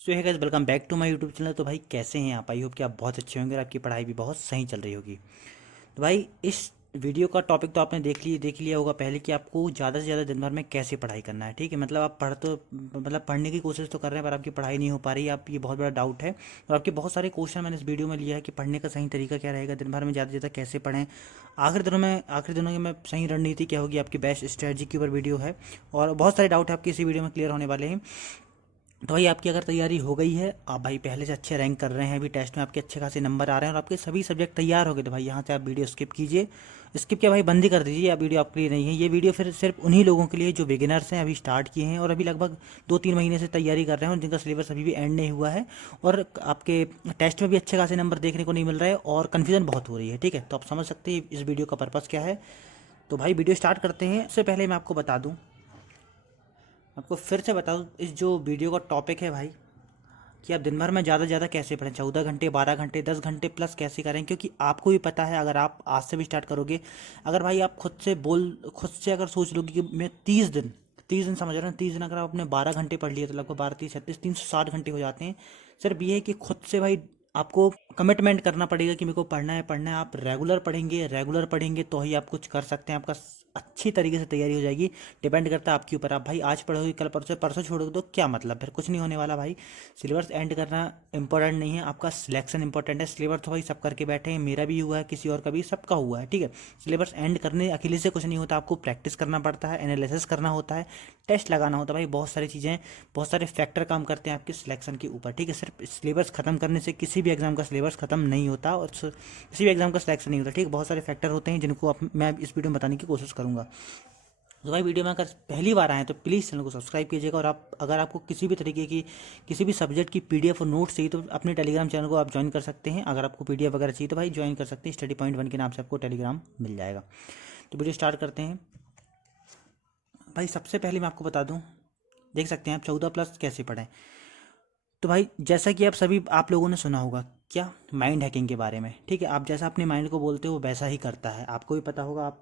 So hi guys, welcome back to my YouTube channel. तो भाई कैसे हैं आप? आई होप कि आप बहुत अच्छे होंगे और आपकी पढ़ाई भी बहुत सही चल रही होगी। तो भाई इस वीडियो का टॉपिक तो आपने देख लिया होगा पहले कि आपको ज़्यादा से ज़्यादा दिन भर में कैसे पढ़ाई करना है। ठीक है, मतलब आप पढ़ने की कोशिश तो कर रहे हैं पर आपकी पढ़ाई नहीं हो पा रही है। आप ये बहुत बड़ा डाउट है और आपके बहुत सारे क्वेश्चन मैंने इस वीडियो में लिया है कि पढ़ने का सही तरीका क्या रहेगा, दिन भर में ज़्यादा से ज़्यादा कैसे पढ़ें। आखिर दिनों में सही रणनीति क्या होगी, आपकी बेस्ट स्ट्रेटजी के ऊपर वीडियो है और बहुत सारे डाउट है आपके इसी वीडियो में क्लियर होने वाले हैं। तो भाई आपकी अगर तैयारी हो गई है, आप भाई पहले से अच्छे रैंक कर रहे हैं, अभी टेस्ट में आपके अच्छे खासे नंबर आ रहे हैं और आपके सभी सब्जेक्ट तैयार हो गए, तो भाई यहाँ से आप वीडियो स्किप कीजिए। स्किप क्या भाई, बंद ही कर दीजिए। आप वीडियो आपके लिए नहीं है, ये वीडियो फिर सिर्फ उन्हीं लोगों के लिए जो बिगिनर्स हैं, अभी स्टार्ट किए हैं और अभी लगभग 2-3 महीने से तैयारी कर रहे हैं और जिनका सिलेबस अभी भी एंड नहीं हुआ है और आपके टेस्ट में भी अच्छे खासे नंबर देखने को नहीं मिल रहे हैं और कन्फ्यूजन बहुत हो रही है। ठीक है, तो आप समझ सकते हैं इस वीडियो का पर्पज़ क्या है। तो भाई वीडियो स्टार्ट करते हैं। उससे पहले मैं आपको बता दूँ, आपको फिर से बता दूँ, इस जो वीडियो का टॉपिक है भाई, कि आप दिन भर में ज़्यादा से ज़्यादा कैसे पढ़ें, 14 घंटे, 12 घंटे, 10 घंटे प्लस कैसे करें। क्योंकि आपको भी पता है, अगर आप आज से भी स्टार्ट करोगे, अगर भाई आप खुद से अगर सोच लोगे कि मैं 30 दिन समझ रहे हैं, 30 दिन अगर आप अपने 12 घंटे पढ़ लिए तो लगभग 12, 30, 36, 360 घंटे हो जाते हैं। सिर्फ ये है कि खुद से भाई आपको कमिटमेंट करना पड़ेगा कि मेरे को पढ़ना है। आप रेगुलर पढ़ेंगे तो ही आप कुछ कर सकते हैं, आपका अच्छी तरीके से तैयारी हो जाएगी। डिपेंड करता है आपके ऊपर। आप भाई आज पढ़ोगे, कल परसों परसों छोड़ोगे तो क्या मतलब, फिर कुछ नहीं होने वाला भाई। सिलेबस एंड करना इंपॉर्टेंट नहीं है, आपका सिलेक्शन इंपॉर्टेंट है। सिलेबस तो भाई सब करके बैठे हैं, मेरा भी हुआ है, किसी और का भी, सबका हुआ है। ठीक है, सिलेबस एंड करने अकेले से कुछ नहीं होता, आपको प्रैक्टिस करना पड़ता है, एनालिसिस करना होता है, टेस्ट लगाना होता है भाई। बहुत सारी चीज़ें, बहुत सारे फैक्टर काम करते हैं आपके सिलेक्शन के ऊपर। ठीक है, सिर्फ सिलेबस खत्म करने से किसी भी एग्जाम का सिलेबस खत्म नहीं होता और किसी भी एग्जाम का सिलेक्शन नहीं होता। ठीक है, बहुत सारे फैक्टर होते हैं जिनको मैं इस वीडियो में बताने की कोशिश करूंगा। तो भाई वीडियो में अगर पहली बार आए हैं तो प्लीज़ चैनल को सब्सक्राइब कीजिएगा और आप अगर आपको किसी भी तरीके की, किसी भी सब्जेक्ट की पीडीएफ और नोट्स चाहिए तो अपने टेलीग्राम चैनल को आप ज्वाइन कर सकते हैं। अगर आपको पीडीएफ वगैरह चाहिए तो भाई ज्वाइन कर सकते हैं, स्टडी पॉइंट 1 के नाम से आपको टेलीग्राम मिल जाएगा। तो वीडियो स्टार्ट करते हैं। भाई सबसे पहले मैं आपको बता दूं, देख सकते हैं आप 14 प्लस कैसे पढ़ें। तो भाई जैसा कि आप लोगों ने सुना होगा क्या, माइंड हैकिंग के बारे में। ठीक है, आप जैसा अपने माइंड को बोलते हो वैसा ही करता है। आपको भी पता होगा,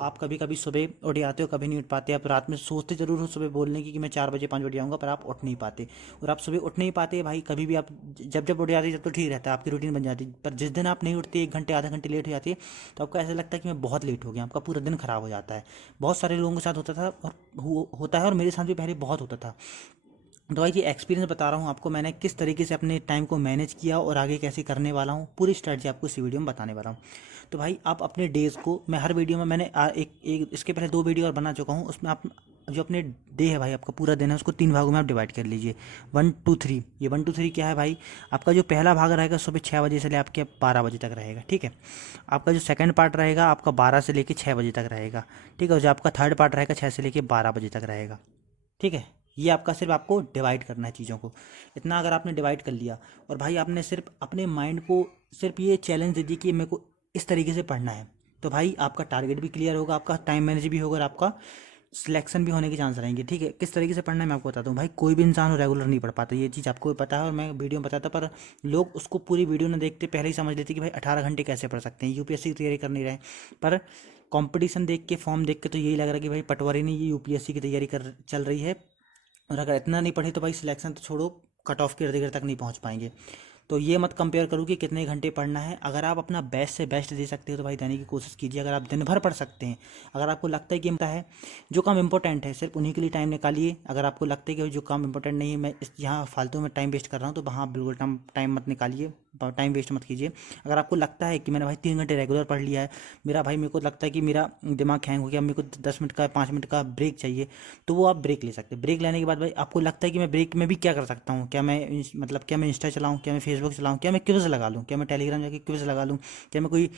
आप कभी कभी सुबह उठ जाते हो, कभी नहीं उठ पाते। आप रात में सोचते जरूर हो सुबह बोलने की कि मैं 4 बजे 5 बजे आऊँगा, पर आप उठ नहीं पाते। और आप सुबह उठ नहीं पाते भाई, कभी भी आप जब जब उठ जाते जब तो ठीक रहता है, आपकी रूटीन बन जाती है। पर जिस दिन आप नहीं उठते, 1 घंटे आधा घंटे लेट हो जाती है, तो आपको ऐसा लगता है कि मैं बहुत लेट हो गया, आपका पूरा दिन खराब हो जाता है। बहुत सारे लोगों के साथ होता था और होता है, और मेरे साथ भी पहले बहुत होता था। तो भाई ये एक्सपीरियंस बता रहा हूँ आपको, मैंने किस तरीके से अपने टाइम को मैनेज किया और आगे कैसे करने वाला हूँ, पूरी स्ट्रैटेजी आपको इसी वीडियो में बताने वाला हूँ। तो भाई आप अपने डेज़ को, मैं हर वीडियो में मैंने इसके पहले 2 वीडियो और बना चुका हूँ, उसमें आप जो अपने डे है भाई, आपका पूरा दिन है, उसको 3 भागों में आप डिवाइड कर लीजिए। 1 2 3, ये 1 2 3 क्या है भाई, आपका जो पहला भाग रहेगा सुबह 6 बजे से ले आपके 12 बजे तक रहेगा। ठीक है, आपका जो सेकंड पार्ट रहेगा आपका 12 से लेके 6 बजे तक रहेगा। ठीक है, और जो आपका थर्ड पार्ट रहेगा 6 से लेके 12 बजे तक रहेगा। ठीक है, ये आपका सिर्फ आपको डिवाइड करना है चीज़ों को। इतना अगर आपने डिवाइड कर लिया और भाई आपने सिर्फ अपने माइंड को सिर्फ ये चैलेंज दे दी कि मेरे को इस तरीके से पढ़ना है, तो भाई आपका टारगेट भी क्लियर होगा, आपका टाइम मैनेज भी होगा और आपका सिलेक्शन भी होने के चांस रहेंगे। ठीक है, किस तरीके से पढ़ना है मैं आपको बताता हूँ। भाई कोई भी इंसान रेगुलर नहीं पढ़ पाता, ये चीज़ आपको भी पता है और मैं वीडियो में बताता, पर लोग उसको पूरी वीडियो न देखते पहले ही समझ लेते कि भाई 18 घंटे कैसे पढ़ सकते हैं, यूपीएससी की तैयारी कर नहीं रहे। पर कंपटीशन देख के, फॉर्म देख के तो यही लग रहा है कि भाई पटवारी ने ये यूपीएससी की तैयारी कर चल रही है। और अगर इतना नहीं पढ़े तो भाई सिलेक्शन तो छोड़ो, कट ऑफ के इर्द गिर्द तक नहीं पहुंच पाएंगे। तो ये मत कंपेयर करो कि कितने घंटे पढ़ना है। अगर आप अपना बेस्ट से बेस्ट दे सकते हो तो भाई देने की कोशिश कीजिए। अगर आप दिन भर पढ़ सकते हैं, अगर आपको लगता है कि है जो काम इंपॉर्टेंट है सिर्फ उन्हीं के लिए टाइम निकालिए। अगर आपको लगता है कि जो काम इंपॉर्टेंट नहीं है, मैं इस यहाँ फालतू में टाइम वेस्ट कर रहा हूँ, तो वहाँ बिल्कुल टाइम मत निकालिए, टाइम वेस्ट मत कीजिए। अगर आपको लगता है कि मैंने भाई 3 घंटे रेगुलर पढ़ लिया है, मेरे को लगता है कि मेरा दिमाग हैंग हो गया, मेरे को 10 मिनट का 5 मिनट का ब्रेक चाहिए, तो वो आप ब्रेक ले सकते हैं। ब्रेक लेने के बाद भाई आपको लगता है कि मैं ब्रेक में भी क्या कर सकता हूँ, क्या मैं इंस्टा चलाऊँ, क्या मैं फेसबुक चलाऊँ, क्या मैं क्विज लगा लूँ, क्या मैं टेलीग्राम जाके क्विज लगा लूँ, क्या मैं कोई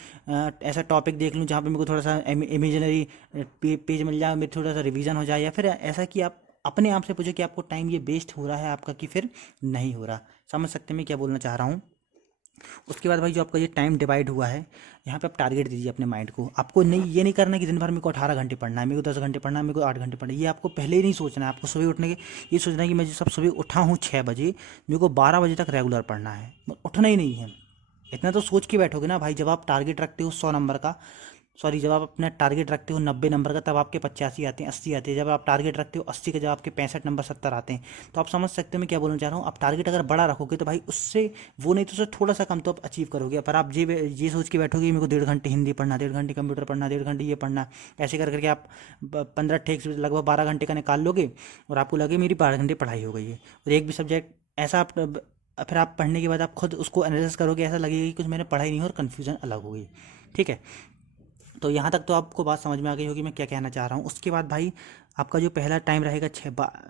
ऐसा टॉपिक देख लूँ जहाँ पे मेरे को थोड़ा सा इमेजिनरी पेज मिल जाए, मेरे थोड़ा सा रिवीजन हो जाए। या फिर ऐसा कि आप अपने आप से पूछो कि आपको टाइम ये वेस्ट हो रहा है आपका कि फिर नहीं हो रहा। समझ सकते हैं मैं क्या बोलना चाह रहा हूँ। उसके बाद भाई जो आपका ये टाइम डिवाइड हुआ है, यहाँ पे आप टारगेट दीजिए अपने माइंड को। आपको नहीं, ये नहीं करना कि दिन भर मेरे को 18 घंटे पढ़ना है, मेरे को 10 घंटे पढ़ना है, मेरे को 8 घंटे पढ़ना है, ये आपको पहले ही नहीं सोचना है। आपको सुबह उठने के ये सोचना है कि मैं जो सब सुबह उठा हूँ 6 बजे, मेरे को 12 बजे तक रेगुलर पढ़ना है, उठना ही नहीं है। इतना तो सोच के बैठोगे ना भाई, जब आप टारगेट रखते हो 100 नंबर का, सॉरी, जब आप अपना टारगेट रखते हो 90 नंबर का तब आपके 85 आते हैं, 80 आते हैं। जब आप टारगेट रखते हो 80 का जब आपके 65 नंबर 70 आते हैं। तो आप समझ सकते हो मैं क्या बोलना चाह रहा हूँ। आप टारगेट अगर बड़ा रखोगे तो भाई उससे वो नहीं तो उससे थोड़ा सा कम तो आप अचीव करोगे। पर आप ये सोच के बैठोगे मेरे को 1.5 घंटे हिंदी पढ़ना, 1.5 घंटे कंप्यूटर पढ़ना, 1.5 घंटे ये पढ़ना, ऐसे कर करके आप 15 ठेक से लगभग 12 घंटे का निकाल लोगे और आपको लगे मेरी 12 घंटे पढ़ाई हो गई है। और एक भी सब्जेक्ट ऐसा आप फिर आप पढ़ने के बाद आप खुद उसको एनालिसिस करोगे, ऐसा लगेगा कि कुछ मैंने पढ़ा ही नहीं और कन्फ्यूजन अलग हो गई। ठीक है, तो यहाँ तक तो आपको बात समझ में आ गई होगी मैं क्या कहना चाह रहा हूँ। उसके बाद भाई आपका जो पहला टाइम रहेगा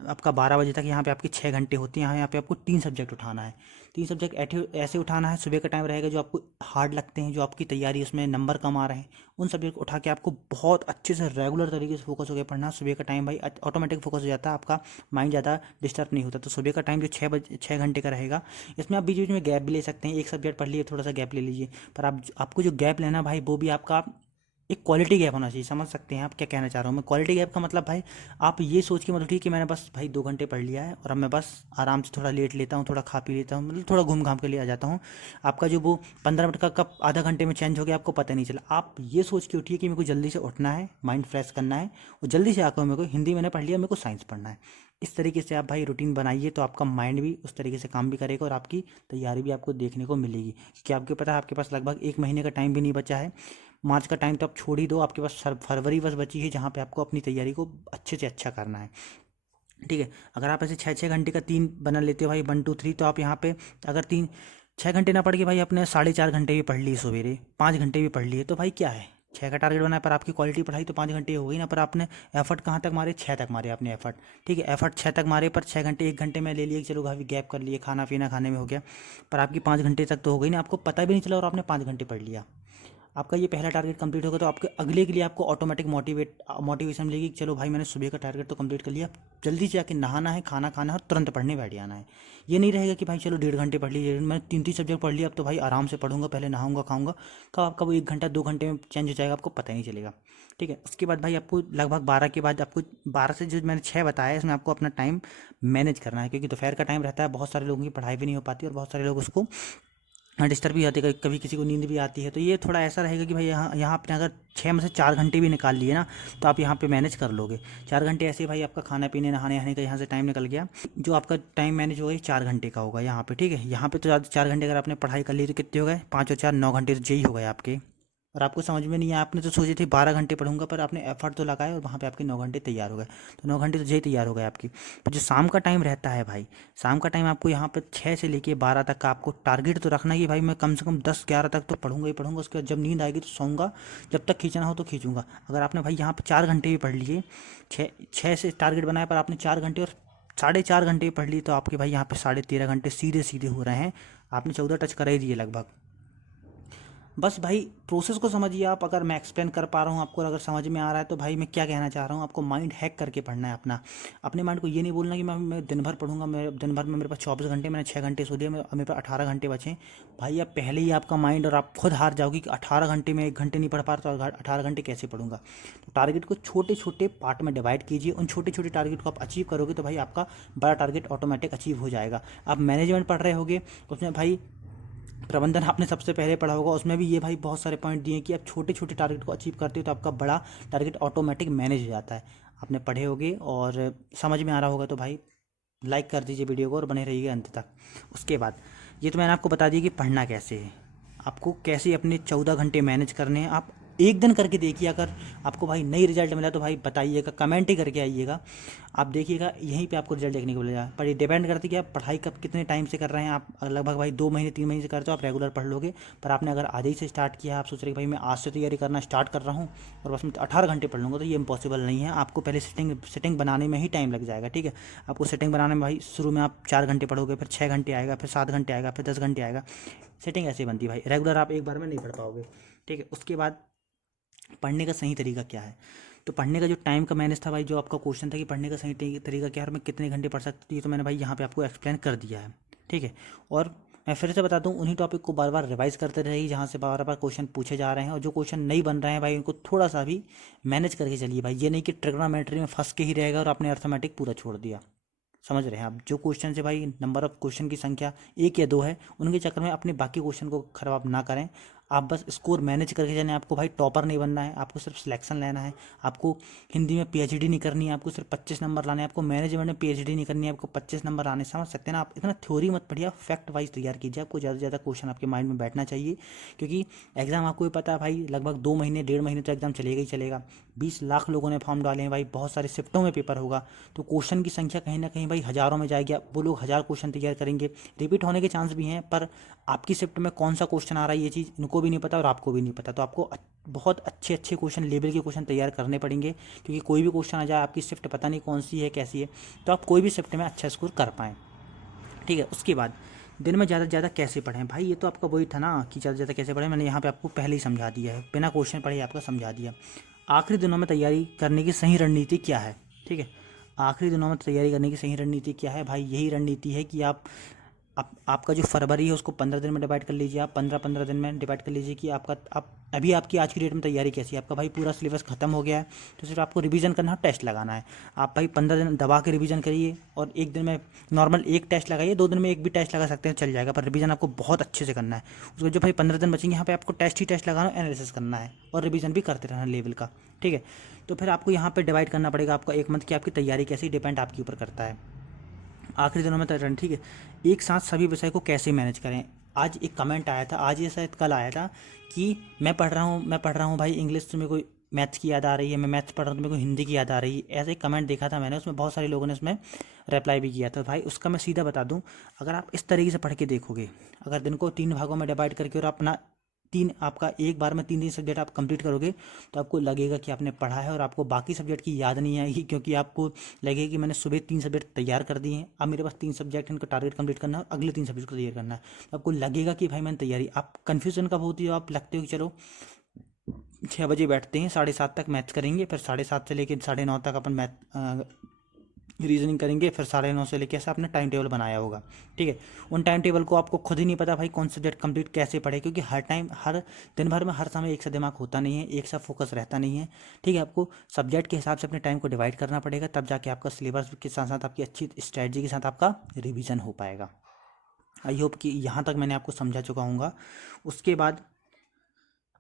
आपका 12 बजे तक, यहाँ पे आपकी 6 घंटे होती हैं। यहाँ पे आपको 3 सब्जेक्ट उठाना है। 3 सब्जेक्ट ऐसे उठाना है। सुबह का टाइम रहेगा जो आपको हार्ड लगते हैं, जो आपकी तैयारी उसमें नंबर कम आ रहे हैं, उन सब्जेक्ट को उठा के आपको बहुत अच्छे से रेगुलर तरीके से फोकस होकर पढ़ना। सुबह का टाइम भाई ऑटोमेटिक फोकस हो जाता है, आपका माइंड ज़्यादा डिस्टर्ब नहीं होता। तो सुबह का टाइम जो 6 घंटे का रहेगा, इसमें आप बीच बीच में गैप भी ले सकते हैं। एक सब्जेक्ट पढ़ लिए, थोड़ा सा गैप ले लीजिए। पर आपको जो गैप लेना भाई वो भी आपका एक क्वालिटी गैप होना चाहिए। समझ सकते हैं आप क्या कहना चाह रहा हूँ मैं। क्वालिटी गैप का मतलब भाई आप ये सोच के मत उठिए कि मैंने बस भाई 2 घंटे पढ़ लिया है और अब मैं बस आराम से थोड़ा लेट लेता हूँ, थोड़ा खा पी लेता हूँ, मतलब थोड़ा घूम घाम के लिए आ जाता हूँ। आपका जो वो 15 मिनट का कब आधा घंटे में चेंज हो गया आपको पता नहीं चला। आप ये सोच के उठिए कि मेरे को जल्दी से उठना है, माइंड फ्रेश करना है और जल्दी से आकर मेरे को हिंदी मैंने पढ़ लिया, मेरे को साइंस पढ़ना है। इस तरीके से आप भाई रूटीन बनाइए तो आपका माइंड भी उस तरीके से काम भी करेगा और आपकी तैयारी भी आपको देखने को मिलेगी। क्योंकि आपको पता है आपके पास लगभग 1 महीने का टाइम भी नहीं बचा है। मार्च का टाइम तो आप छोड़ ही दो, आपके पास फरवरी बस बची है जहाँ पे आपको अपनी तैयारी को अच्छे से अच्छा करना है। ठीक है, अगर आप ऐसे 6-6 घंटे का 3 बना लेते हो भाई 1 2 3, तो आप यहाँ पे अगर 6 घंटे ना पढ़ के भाई अपने 4.5 घंटे भी पढ़ लिए, सवेरे 5 घंटे भी पढ़ लिए, तो भाई क्या है 6 का टारगेट बनाया पर आपकी क्वालिटी पढ़ाई तो 5 घंटे हो गई ना। पर आपने एफर्ट कहाँ तक मारे, 6 तक मारे आपने एफर्ट। ठीक है, एफर्ट 6 तक मारे पर 6 घंटे 1 घंटे में ले लिए, चलो भाई गैप कर लिए, खाना पीना खाने में हो गया, पर आपकी 5 घंटे तक तो हो गई ना, आपको पता भी नहीं चला और आपने 5 घंटे पढ़ लिया। आपका ये पहला टारगेट कंप्लीट होगा तो आपके अगले के लिए आपको ऑटोमेटिक मोटिवेशन मिलेगी कि चलो भाई मैंने सुबह का टारगेट तो कंप्लीट कर लिया, जल्दी से जाके नहाना है, खाना खाना है और तुरंत पढ़ने बैठ जाना है। ये नहीं रहेगा कि भाई चलो 1.5 घंटे पढ़ ली, मैंने 3 3 सब्जेक्ट पढ़ लिया, अब तो भाई आराम से पढ़ूंगा, पहले नहाऊंगा खाऊंगा, कब आपका वो 1 घंटा 2 घंटे में चेंज हो जाएगा आपको पता ही नहीं चलेगा। ठीक है, उसके बाद भाई आपको लगभग 12 के बाद आपको 12 से जो मैंने 6 बताया इसमें आपको अपना टाइम मैनेज करना है। क्योंकि दोपहर का टाइम रहता है, बहुत सारे लोगों की पढ़ाई भी नहीं हो पाती और बहुत सारे लोग उसको डिस्टर्ब भी आती है, कभी किसी को नींद भी आती है। तो ये थोड़ा ऐसा रहेगा कि भाई यहाँ यहाँ आपने अगर 6 में से 4 घंटे भी निकाल लिए ना तो आप यहाँ पे मैनेज कर लोगे। 4 घंटे ऐसे ही भाई आपका खाना पीने नहाने नहाने का यहाँ से टाइम निकल गया, जो आपका टाइम मैनेज होगा 4 घंटे का होगा यहाँ पे। ठीक है, यहाँ पे तो 4 घंटे अगर आपने पढ़ाई कर ली तो कितने हो गए, 5 और 4 9 घंटे तो यही हो गए आपके। और आपको समझ में नहीं आया, आपने तो सोचे थे 12 घंटे पढ़ूंगा पर आपने एफर्ट तो लगाए और वहाँ पे आपके 9 घंटे तैयार हो गए। तो 9 घंटे तो यही तैयार हो गए आपकी। पर जो शाम का टाइम रहता है भाई, शाम का टाइम आपको यहाँ पे 6 से लेके 12 तक का आपको टारगेट तो रखना ही भाई मैं कम से कम 10 11 तक तो पढ़ूंगा ही पढ़ूंगा। उसके बाद जब नींद आएगी तो सोऊंगा, जब तक खींचना हो तो खींचूंगा। अगर आपने भाई यहाँ पे 4 घंटे भी पढ़ लिए, 6 से टारगेट बनाया पर आपने 4 घंटे और 4.5 घंटे भी पढ़ ली, तो आपके भाई यहाँ पे 13.5 घंटे सीधे सीधे हो रहे हैं। आपने 14 टच कर ही दिए लगभग। बस भाई प्रोसेस को समझिए आप। अगर मैं एक्सप्लेन कर पा रहा हूँ आपको, अगर समझ में आ रहा है तो भाई मैं क्या कहना चाह रहा हूँ, आपको माइंड हैक करके पढ़ना है अपना। अपने माइंड को ये नहीं बोलना कि मैं दिन भर पढ़ूंगा, मैं दिन भर में मेरे पास 24 घंटे, मैंने 6 घंटे सो लिया, मेरे पास 18 घंटे बचे। भाई आप पहले ही आपका माइंड और आप खुद हार जाओगे कि 18 घंटे में 1 घंटे नहीं पढ़ पा रहा तो 18 घंटे कैसे पढ़ूंगा। तो टारगेट को छोटे छोटे पार्ट में डिवाइड कीजिए, उन छोटे छोटे टारगेट को आप अचीव करोगे तो भाई आपका बड़ा टारगेट ऑटोमेटिक अचीव हो जाएगा। आप मैनेजमेंट पढ़ रहे होगे, उसमें भाई प्रबंधन आपने सबसे पहले पढ़ा होगा, उसमें भी ये भाई बहुत सारे पॉइंट दिए कि आप छोटे छोटे टारगेट को अचीव करते हो तो आपका बड़ा टारगेट ऑटोमेटिक मैनेज हो जाता है। आपने पढ़े होगे और समझ में आ रहा होगा तो भाई लाइक कर दीजिए वीडियो को और बने रहिए अंत तक। उसके बाद ये तो मैंने आपको बता दिया कि पढ़ना कैसे है, आपको कैसे अपने 14 घंटे मैनेज करने हैं। आप एक दिन करके देखिए, अगर आपको भाई नई रिजल्ट मिला तो भाई बताइएगा, कमेंट ही करके आइएगा। आप देखिएगा यहीं पे आपको रिजल्ट देखने को मिलेगा। पर ये डिपेंड करती है कि आप पढ़ाई कब कितने टाइम से कर रहे हैं। आप लगभग भाई 2 महीने 3 महीने से करते हो आप रेगुलर पढ़ लोगे। पर आपने अगर आधे ही से स्टार्ट किया, आप सोच रहे कि भाई मैं आज से तैयारी करना स्टार्ट कर रहा हूँ और बस मैं 18 घंटे पढ़ लूँगा, तो ये इम्पॉसिबल नहीं है। आपको पहले सेटिंग बनाने में ही टाइम लग जाएगा। ठीक है, आपको सेटिंग बनाने में भाई शुरू में आप 4 घंटे पढ़ोगे, फिर 6 घंटे आएगा, फिर 7 घंटे आएगा, फिर 10 घंटे आएगा। सेटिंग ऐसे बनती है भाई, रेगुलर आप एक बार में नहीं पढ़ पाओगे। ठीक है, उसके बाद पढ़ने का सही तरीका क्या है। तो पढ़ने का जो टाइम का मैनेज था भाई, जो आपका क्वेश्चन था कि पढ़ने का सही तरीका क्या है और मैं कितने घंटे पढ़ सकती हूँ, ये तो मैंने भाई यहाँ पे आपको एक्सप्लेन कर दिया है। ठीक है, और मैं फिर से बता दूं, उन्हीं टॉपिक को बार बार रिवाइज करते रहिए जहाँ से बार बार क्वेश्चन पूछे जा रहे हैं। और जो क्वेश्चन नहीं बन रहे हैं भाई उनको थोड़ा सा भी मैनेज करके चलिए भाई। ये नहीं कि ट्रिग्नोमेट्री में फंस के ही रहेगा और आपने अर्थमेटिक पूरा छोड़ दिया। समझ रहे हैं आप, जो क्वेश्चन से भाई नंबर ऑफ क्वेश्चन की संख्या 1 या 2 है, उनके चक्कर में अपने बाकी क्वेश्चन को खराब ना करें। आप बस स्कोर मैनेज करके जाने, आपको भाई टॉपर नहीं बनना है, आपको सिर्फ सिलेक्शन लेना है। आपको हिंदी में पीएचडी नहीं करनी है, आपको सिर्फ 25 नंबर लाने हैं। आपको मैनेजमेंट में पीएचडी नहीं करनी है, आपको 25 नंबर आने, समझ सकते हैं ना। आप इतना थ्योरी मत पढ़िए, आप फैक्ट वाइज तैयार कीजिए। आपको ज़्यादा से ज़्यादा क्वेश्चन आपके माइंड में बैठना चाहिए, क्योंकि एग्जाम आपको भी पता है भाई लगभग 2 महीने 1.5 महीने तो एग्जाम चलेगा ही चलेगा। 20 लाख लोगों ने फॉर्म डाले हैं भाई, बहुत सारे शिफ्टों में पेपर होगा, तो क्वेश्चन की संख्या कहीं ना कहीं भाई हज़ारों में जाएगी। वो लोग 1000 क्वेश्चन तैयार करेंगे, रिपीट होने के चांस भी हैं, पर आपकी शिफ्ट में कौन सा क्वेश्चन आ रहा है ये चीज़ इनको भी नहीं पता और आपको भी नहीं पता। तो आपको बहुत अच्छे अच्छे क्वेश्चन, लेवल के क्वेश्चन तैयार करने पड़ेंगे, क्योंकि कोई भी क्वेश्चन आ जाए, आपकी शिफ्ट पता नहीं कौन सी है कैसी है, तो आप कोई भी शिफ्ट में अच्छा स्कोर कर पाएँ। ठीक है, उसके बाद दिन में ज़्यादा से ज़्यादा कैसे पढ़ें भाई, ये तो आपका वही था ना कि ज़्यादा से ज़्यादा कैसे पढ़ें, मैंने यहाँ पे आपको पहले ही समझा दिया है, बिना क्वेश्चन पढ़े आपका समझा दिया। आखिरी दिनों में तैयारी करने की सही रणनीति क्या है? ठीक है, आखिरी दिनों में तैयारी करने की सही रणनीति क्या है भाई? यही रणनीति है कि आपका जो फरवरी है उसको 15 दिन में डिवाइड कर लीजिए, आप 15-15 दिन में डिवाइड कर लीजिए कि आपका आप अभी आपकी आज की डेट में तैयारी कैसी है। आपका भाई पूरा सिलेबस खत्म हो गया है, तो सिर्फ आपको रिवीजन करना है, टेस्ट लगाना है। आप भाई 15 दिन दबा के रिवीजन करिए, और एक दिन में नॉर्मल एक टेस्ट लगाइए, 2 दिन में एक भी टेस्ट लगा सकते हैं, चल जाएगा, पर रिवीजन आपको बहुत अच्छे से करना है। उसके जो भाई 15 दिन बचेंगे, यहाँ पे आपको टेस्ट ही टेस्ट लगाना, एनालिसिस करना है और रिवीजन भी करते रहना लेवल का। ठीक है, तो फिर आपको यहाँ पे डिवाइड करना पड़ेगा आपका 1 मंथ की आपकी तैयारी कैसी, डिपेंड आपके ऊपर करता है। आखिरी दिनों में तैयारी, ठीक है। एक साथ सभी विषय को कैसे मैनेज करें? आज एक कमेंट आया था, आज ये शायद कल आया था, कि मैं पढ़ रहा हूँ भाई इंग्लिश, तो मेरे को मैथ्स की याद आ रही है, मैं मैथ्स पढ़ रहा हूँ तो मेरे को हिंदी की याद आ रही है। ऐसे एक कमेंट देखा था मैंने, उसमें बहुत सारे लोगों ने उसमें रिप्लाई भी किया था। भाई उसका मैं सीधा बता दूं, अगर आप इस तरीके से पढ़ के देखोगे, अगर दिन को 3 भागों में डिवाइड करके और अपना आपका एक बार में 3 सब्जेक्ट आप कंप्लीट करोगे, तो आपको लगेगा कि आपने पढ़ा है और आपको बाकी सब्जेक्ट की याद नहीं आएगी, क्योंकि आपको लगेगा कि मैंने सुबह 3 सब्जेक्ट तैयार कर दिए हैं, अब मेरे पास 3 सब्जेक्ट इनको टारगेट कंप्लीट करना है, अगले 3 सब्जेक्ट को तैयार करना है। तो आपको लगेगा कि भाई मैंने तैयारी, आप कन्फ्यूजन कब होती है, आप लगते हो कि चलो 6 बजे बैठते हैं, 7:30 तक मैथ्स करेंगे, फिर 7:30 से लेकर 9:30 तक अपन मैथ रीजनिंग करेंगे, फिर 9:30 से लेकर ऐसा आपने टाइम टेबल बनाया होगा। ठीक है, उन टाइम टेबल को आपको खुद ही नहीं पता भाई कौन सब्जेक्ट कंप्लीट कैसे पढ़े, क्योंकि हर दिन भर में हर समय एक सा दिमाग होता नहीं है, एक सा फोकस रहता नहीं है। ठीक है, आपको सब्जेक्ट के हिसाब से अपने टाइम को डिवाइड करना पड़ेगा, तब जाके आपका सिलेबस के साथ साथ आपकी अच्छी स्ट्रैटेजी के साथ आपका रिविजन हो पाएगा। आई होप कि यहाँ तक मैंने आपको समझा चुका हूँगा। उसके बाद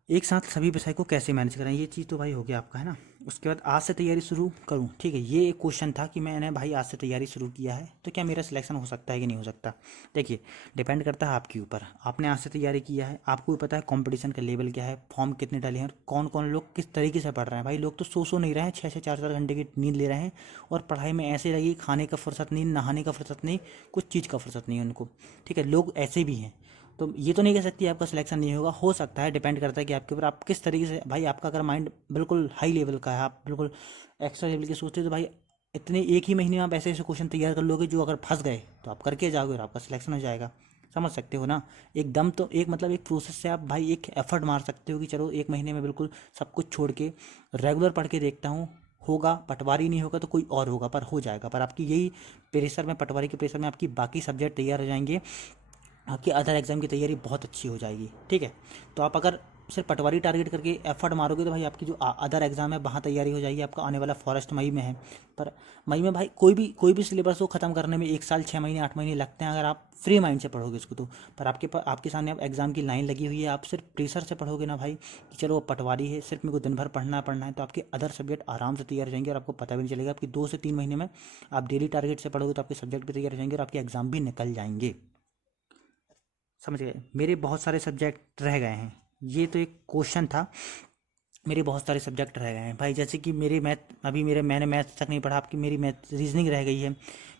एक साथ सभी विषय को कैसे मैनेज करें, ये चीज़ तो भाई हो गया आपका, है ना। उसके बाद आज से तैयारी शुरू करूं, ठीक है, ये एक क्वेश्चन था कि मैंने भाई आज से तैयारी शुरू किया है तो क्या मेरा सिलेक्शन हो सकता है कि नहीं हो सकता। देखिए, डिपेंड करता है आपके ऊपर, आपने आज से तैयारी किया है, आपको भी पता है कंपटीशन का लेवल क्या है, फॉर्म कितने डाले हैं और कौन कौन लोग किस तरीके से पढ़ रहे हैं। भाई लोग तो सो नहीं रहे हैं, 6-6 4-4 घंटे की नींद ले रहे हैं, और पढ़ाई में ऐसे लगी, खाने का फुर्सत नहीं, नहाने का फुर्सत नहीं, कुछ चीज़ का फुर्सत नहीं है उनको। ठीक है, लोग ऐसे भी हैं, तो ये तो नहीं कह सकती आपका सिलेक्शन नहीं होगा, हो सकता है, डिपेंड करता है कि आपके ऊपर आप किस तरीके से। भाई आपका अगर माइंड बिल्कुल हाई लेवल का है, आप बिल्कुल एक्स्ट्रा लेवल के सोचते हैं, तो भाई इतने एक ही महीने में आप ऐसे ऐसे क्वेश्चन तैयार कर लोगे जो अगर फंस गए तो आप करके जाओगे और आपका सिलेक्शन हो जाएगा। समझ सकते हो ना, एकदम तो एक मतलब एक प्रोसेस से आप भाई एक एफर्ट मार सकते हो कि चलो 1 महीने में बिल्कुल सब कुछ छोड़ के रेगुलर पढ़ के देखता हूँ, होगा, पटवारी नहीं होगा तो कोई और होगा, पर हो जाएगा। पर आपकी यही प्रेशर में, पटवारी के प्रेशर में आपकी बाकी सब्जेक्ट तैयार हो जाएंगे, आपकी अदर एग्ज़ाम की तैयारी बहुत अच्छी हो जाएगी। ठीक है, तो आप अगर सिर्फ पटवारी टारगेट करके एफर्ट मारोगे तो भाई आपकी जो अदर एग्ज़ाम है वहाँ तैयारी हो जाएगी। आपका आने वाला फॉरेस्ट मई में है, पर मई में भाई कोई भी सिलेबस को ख़त्म करने में 1 साल 6 महीने 8 महीने लगते हैं, अगर आप फ्री माइंड से पढ़ोगे इसको तो। पर आपके सामने अब एग्ज़ाम की लाइन लगी हुई है, आप सिर्फ प्रेशर से पढ़ोगे ना भाई कि चलो पटवारी है, सिर्फ मेरे को दिन भर पढ़ना है, तो आपके अदर सब्जेक्ट आराम से तैयार हो जाएंगे और आपको पता भी नहीं चलेगा। आपकी 2 से 3 महीने में आप डेली टारगेट से पढ़ोगे तो आपके सब्जेक्ट भी तैयार हो जाएंगे और आपके एग्ज़ाम भी निकल जाएंगे। समझ गए, मेरे बहुत सारे सब्जेक्ट रह गए हैं, ये तो एक क्वेश्चन था, मेरे बहुत सारे सब्जेक्ट रह गए हैं भाई, जैसे कि मेरे मैंने मैथ तक नहीं पढ़ा, आपकी मेरी मैथ रीजनिंग रह गई है,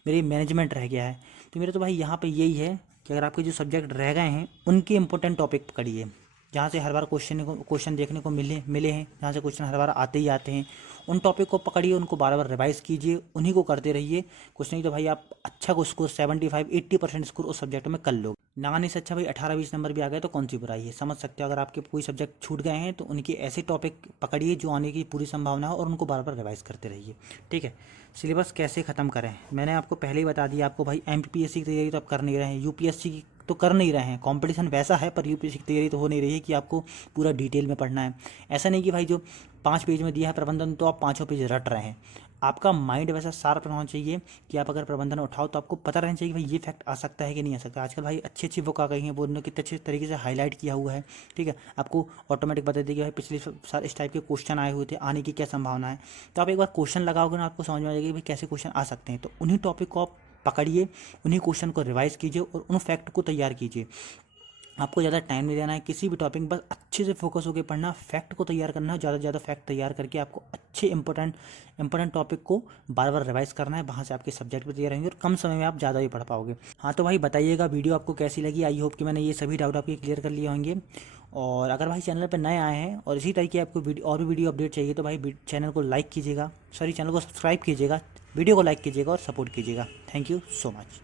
मेरी मैनेजमेंट रह गया है। तो मेरे तो भाई यहाँ पे यही है कि अगर आपके जो सब्जेक्ट रह गए हैं उनके इंपॉर्टेंट टॉपिक पकड़िए, जहाँ से हर बार क्वेश्चन देखने को मिले हैं, जहाँ से क्वेश्चन हर बार आते ही आते हैं, उन टॉपिक को पकड़िए, उनको बार बार रिवाइज कीजिए, उन्हीं को करते रहिए। कुछ नहीं तो भाई आप अच्छा को स्कोर 75-80% स्कोर उस सब्जेक्ट में कर लो। लगाने से अच्छा भाई 18-20 नंबर भी आ गए तो कौन सी बुराई है। समझ सकते हो, अगर आपके कोई सब्जेक्ट छूट गए हैं तो उनके ऐसे टॉपिक पकड़िए जो आने की पूरी संभावना हो और उनको बार बार रिवाइज करते रहिए। ठीक है, सिलेबस कैसे ख़त्म करें, मैंने आपको पहले ही बता दिया। आपको भाई MPPSC की तैयारी तो आप कर नहीं रहे हैं, UPSC की तो कर नहीं रहे हैं, कंपटीशन वैसा है, पर UPSC की तैयारी तो हो नहीं रही है कि आपको पूरा डिटेल में पढ़ना है। ऐसा नहीं कि भाई जो 5 पेज में दिया है प्रबंधन तो आप 5 पेज रट रहे हैं। आपका माइंड वैसा शार्प होना चाहिए कि आप अगर प्रबंधन उठाओ तो आपको पता रहना चाहिए कि भाई ये फैक्ट आ सकता है कि नहीं आ सकता। आजकल भाई अच्छी अच्छी बुक आ गई हैं, वो उन्होंने कितने अच्छे तरीके से हाईलाइट किया हुआ है, ठीक है। आपको ऑटोमेटिक बता देगी भाई पिछले साल इस टाइप के क्वेश्चन आए हुए थे, आने की क्या संभावना है। तो आप एक बार क्वेश्चन लगाओगे ना, आपको समझ में आ जाएगी भाई कैसे क्वेश्चन आ सकते हैं। तो उन्हीं टॉपिक को आप पकड़िए, उन्हीं क्वेश्चन को रिवाइज कीजिए और उन फैक्ट को तैयार कीजिए। आपको ज़्यादा टाइम नहीं देना है किसी भी टॉपिक, बस अच्छे से फोकस होकर पढ़ना, फैक्ट को तैयार करना है। ज़्यादा से ज़्यादा फैक्ट तैयार करके आपको अच्छे इंपॉर्टेंट टॉपिक को बार बार रिवाइज करना है। वहाँ से आपके सब्जेक्ट भी तैयार रहेंगे और कम समय में आप ज़्यादा भी पढ़ पाओगे। हाँ तो भाई बताइएगा वीडियो आपको कैसी लगी। आई होप कि मैंने ये सभी डाउट आपके क्लियर कर लिए होंगे। और अगर भाई चैनल पर नए आए हैं और इसी तरीके आपको और भी वीडियो अपडेट चाहिए तो भाई चैनल को लाइक कीजिएगा, चैनल को सब्सक्राइब कीजिएगा, वीडियो को लाइक कीजिएगा और सपोर्ट कीजिएगा। Thank you so much.